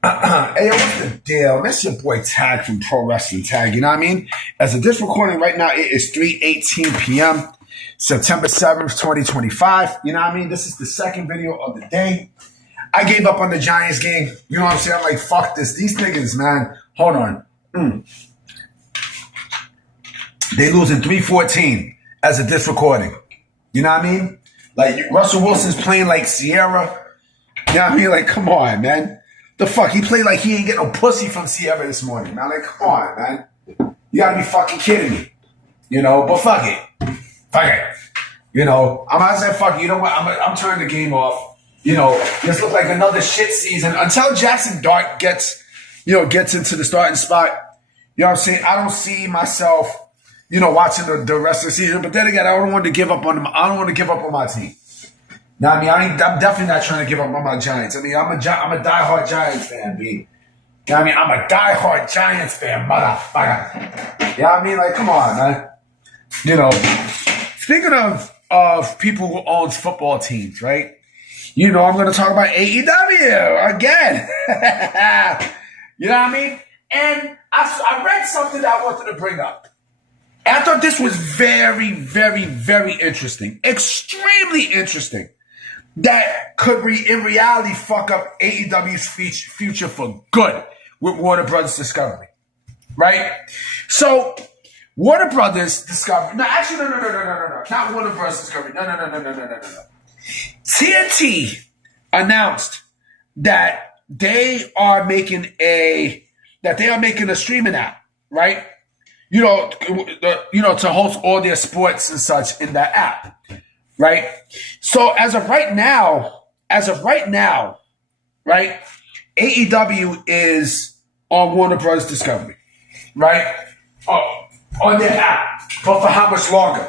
Hey, what's the deal? That's your boy Tag from Pro Wrestling Tag. You know what I mean? As of this recording right now, it is 3:18 p.m., September 7th, 2025. You know what I mean? This is the second video of the day. I gave up on the Giants game. You know what I'm saying? I'm like, fuck this. These niggas, man. Hold on. They losing 3-14 as of this recording. You know what I mean? Like, Russell Wilson's playing like Sierra. You know what I mean? Like, come on, man. The fuck? He played like he ain't get no pussy from Sierra this morning, man. Like, come on, man. You gotta be fucking kidding me. You know, but fuck it. Fuck it. You know, I'm not saying fuck it. You know what? I'm turning the game off. You know, this looks like another shit season until Jackson Dart gets into the starting spot. You know what I'm saying? I don't see myself, watching the rest of the season. But then again, I don't want to give up on them. I don't want to give up on my team. Now, I mean, I'm definitely not trying to give up on my Giants. I mean, I'm a diehard Giants fan, B. You know what I mean? I'm a diehard Giants fan, motherfucker. You know what I mean? Like, come on, man. You know, speaking of people who owns football teams, right? You know, I'm going to talk about AEW again. You know what I mean? And I read something that I wanted to bring up. And I thought this was very, very, very interesting. Extremely interesting. That could in reality fuck up AEW's future for good with Warner Brothers Discovery. Right? So, Warner Brothers Discovery. No, actually, no. Not Warner Brothers Discovery. No. TNT announced that they are making a streaming app, right? To host all their sports and such in that app. Right? So as of right now, right, AEW is on Warner Bros. Discovery, right? Oh, on their app. But for how much longer?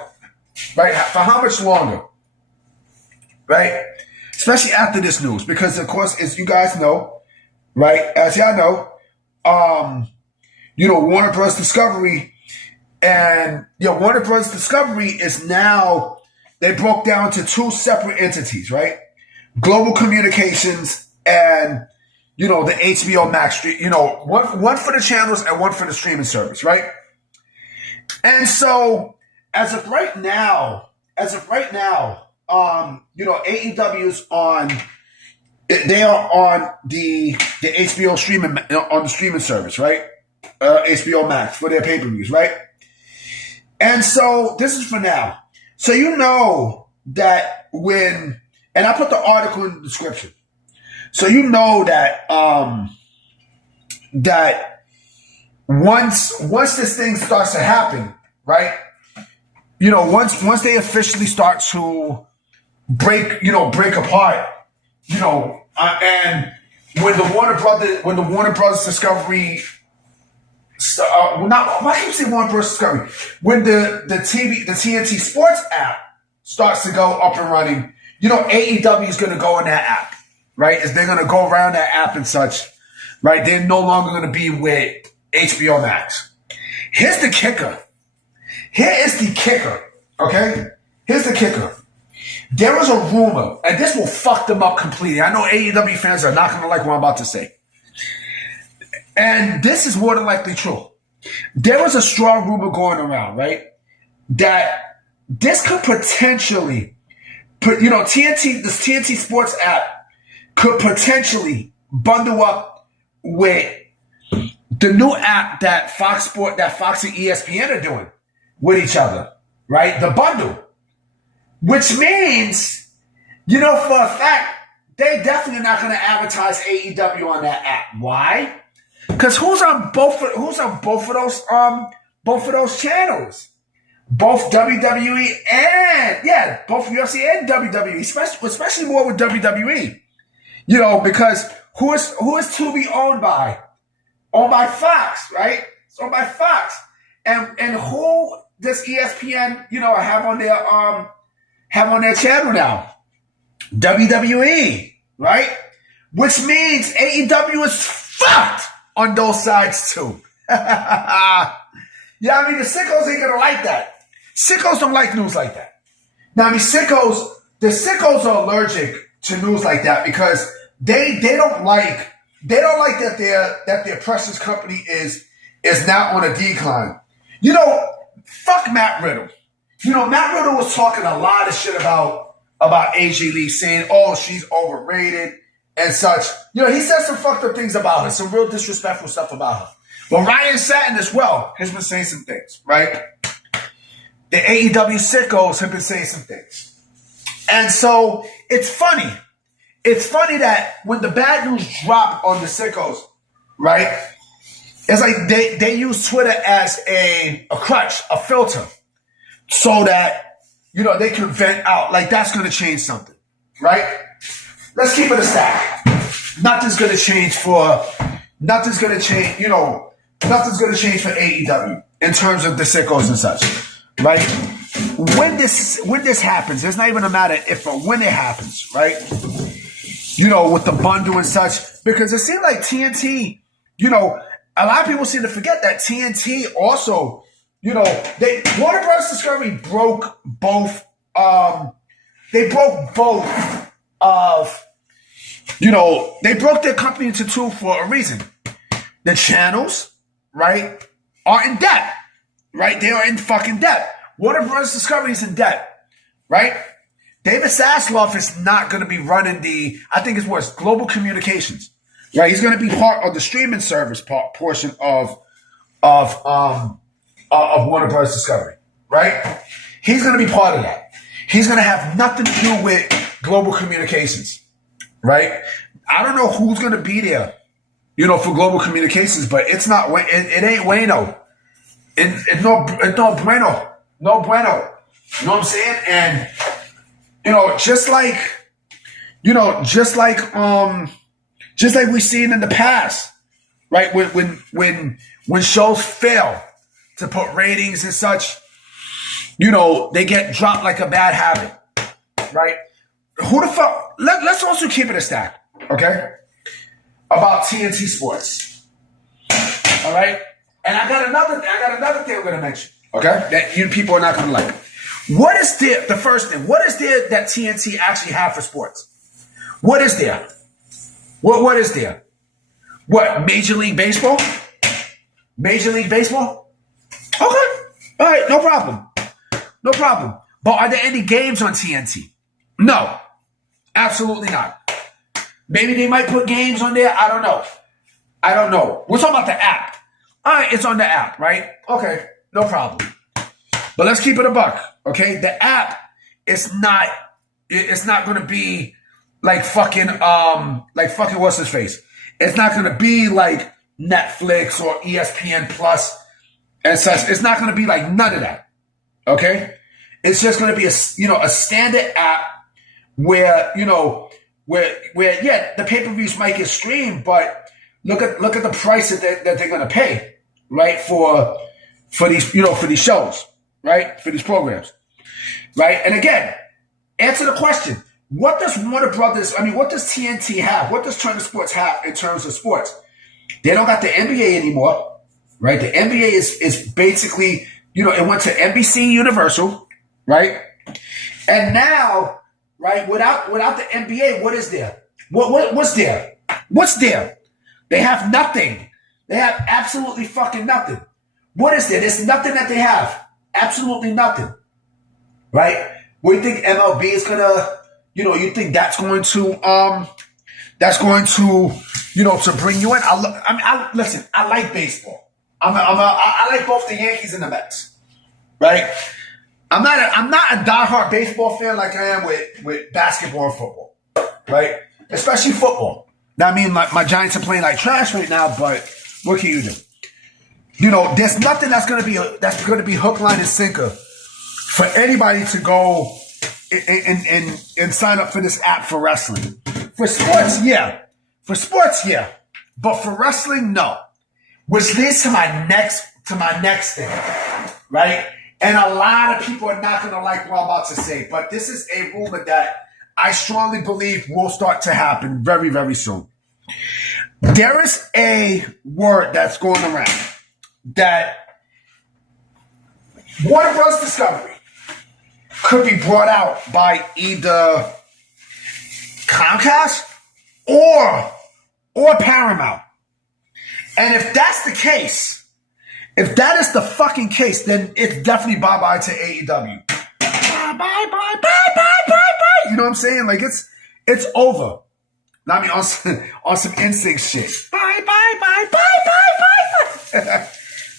Right? For how much longer? Right? Especially after this news. Because, of course, as you guys know, right, as y'all know, Warner Bros. Discovery and, Warner Bros. Discovery is now... They broke down to two separate entities, right? Global Communications and, the HBO Max, one for the channels and one for the streaming service, right? And so, as of right now, AEW's they are on the HBO streaming, on the streaming service, right? HBO Max for their pay-per-views, right? And so, this is for now. So you know that and I put the article in the description. So you know that that once this thing starts to happen, right? Once they officially start to break apart, and when the Warner Brothers Discovery. Why can't you say Warner Bros. Discovery? When the TNT Sports app starts to go up and running, AEW is going to go in that app, right? They're going to go around that app and such, right? They're no longer going to be with HBO Max. Here's the kicker. Okay? Here's the kicker. There was a rumor, and this will fuck them up completely. I know AEW fans are not going to like what I'm about to say. And this is more than likely true. There was a strong rumor going around, right? That this could potentially this TNT Sports app could potentially bundle up with the new app that Fox and ESPN are doing with each other, right? The bundle. Which means, for a fact, they definitely not going to advertise AEW on that app. Why? Because who's on both of those channels? Both WWE and both UFC and WWE, especially more with WWE. Because who is Tubi owned by? Owned by Fox, right? It's owned by Fox. And who does ESPN, have on their channel now? WWE, right? Which means AEW is fucked on those sides too. I mean, the sickos ain't gonna like that. Sickos don't like news like that. Now, I mean, the sickos are allergic to news like that because they don't like they don't like that their precious company is now on a decline. Fuck Matt Riddle. Matt Riddle was talking a lot of shit about AJ Lee, saying, oh, she's overrated and such. He said some fucked up things about her, some real disrespectful stuff about her. But Ryan Satin as well has been saying some things, right? The AEW sickos have been saying some things. And so it's funny. It's funny that when the bad news drop on the sickos, right? It's like they use Twitter as a crutch, a filter, so that, they can vent out. Like, that's going to change something, right? Let's keep it a stack. Nothing's going to change for AEW in terms of the sickos and such, right? When this happens, it's not even a matter if or when it happens, right? With the bundle and such, because it seems like TNT, a lot of people seem to forget that TNT also, Warner Bros. Discovery broke both, they broke their company into two for a reason. The channels, right, are in debt, right? They are in fucking debt. Warner Bros. Discovery is in debt, right? David Zasloff is not going to be running I think it's Global Communications, right? He's going to be part of the streaming service portion of Warner Bros. Discovery, right? He's going to be part of that. He's going to have nothing to do with Global Communications, right? I don't know who's going to be there, for Global Communications, but it's not. It ain't bueno. It's no bueno. No bueno. You know what I'm saying? And just like we've seen in the past, right? When shows fail to put ratings and such, they get dropped like a bad habit, right? Who the fuck? Let's also keep it a stack, okay? About TNT Sports, all right? And I got another thing I'm going to mention, okay? That you people are not going to like. What is there? The first thing. What is there that TNT actually have for sports? What is there? What is there? What? Major League Baseball? Major League Baseball? Okay. All right. No problem. No problem. But are there any games on TNT? No. Absolutely not. Maybe they might put games on there. I don't know. We're talking about the app. All right. It's on the app, right? Okay. No problem. But let's keep it a buck, okay? The app is not going to be like fucking what's his face? It's not going to be like Netflix or ESPN Plus and such. It's not going to be like none of that, okay? It's just going to be a standard app where the pay-per-views might get streamed, but look at the price that they're going to pay, right? For these shows. Right? For these programs. Right? And again, answer the question. What does what does TNT have? What does Turner Sports have in terms of sports? They don't got the NBA anymore. Right? The NBA is basically, it went to NBC Universal. Right? And now, right, without the NBA, what is there? What's there? What's there? They have nothing. They have absolutely fucking nothing. What is there? There's nothing that they have. Absolutely nothing, right? What do you think MLB is gonna, you think that's going to to bring you in? Listen, I like baseball. I like both the Yankees and the Mets, right? I'm not a diehard baseball fan like I am with basketball and football, right? Especially football. Now, I mean, my Giants are playing like trash right now, but what can you do? There's nothing that's going to be hook, line, and sinker for anybody to go and sign up for this app for wrestling. For sports, yeah. But for wrestling, no. Which leads to my next thing, right? And a lot of people are not going to like what I'm about to say, but this is a rumor that I strongly believe will start to happen very, very soon. There is a word that's going around that Warner Bros. Discovery could be brought out by either Comcast or or Paramount. And if that's the case, if that is the fucking case, then it's definitely bye-bye to AEW. Bye. You know what I'm saying? Like, it's over. I mean, on some instinct shit. Bye.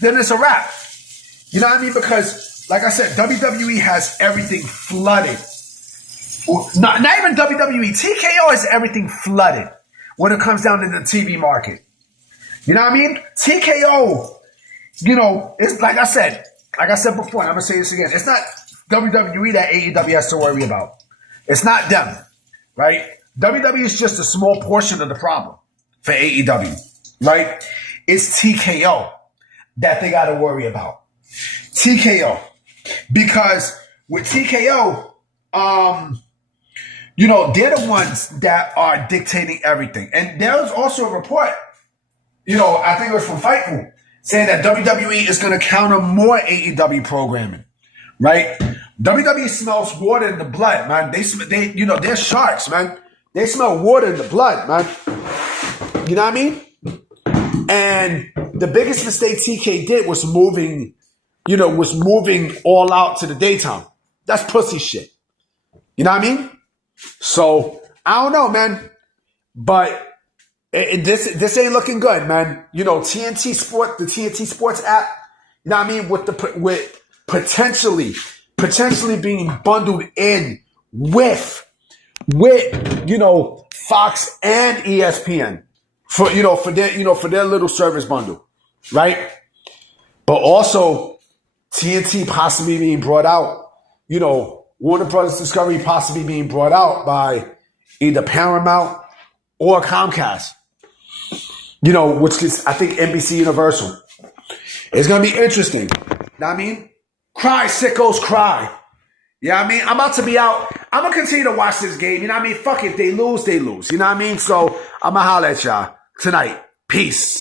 Then it's a wrap. You know what I mean? Because, like I said, WWE has everything flooded. Not even WWE. TKO has everything flooded when it comes down to the TV market. You know what I mean? TKO, you know, it's like I said before, and I'm going to say this again. It's not WWE that AEW has to worry about. It's not them, right? WWE is just a small portion of the problem for AEW, right? It's TKO that they got to worry about. TKO. Because with TKO, you know, they're the ones that are dictating everything. And there was also a report, you know, I think it was from Fightful, saying that WWE is going to counter more AEW programming, right? WWE smells water in the blood, man. They, you know, they're sharks, man. They smell water in the blood, man. You know what I mean? And the biggest mistake TK did was moving all out to the daytime. That's pussy shit. You know what I mean? So, I don't know, man. But this ain't looking good, man. You know, TNT Sport, the TNT Sports app, you know what I mean? With potentially being bundled in with, you know, Fox and ESPN for their little service bundle, right? But also TNT possibly being brought out, you know, Warner Brothers Discovery possibly being brought out by either Paramount or Comcast, you know, which is, I think, NBC Universal. It's going to be interesting. You know what I mean? Cry, sickos, cry. You know what I mean? I'm about to be out. I'm going to continue to watch this game. You know what I mean? Fuck it. They lose. You know what I mean? So I'm going to holler at y'all tonight. Peace.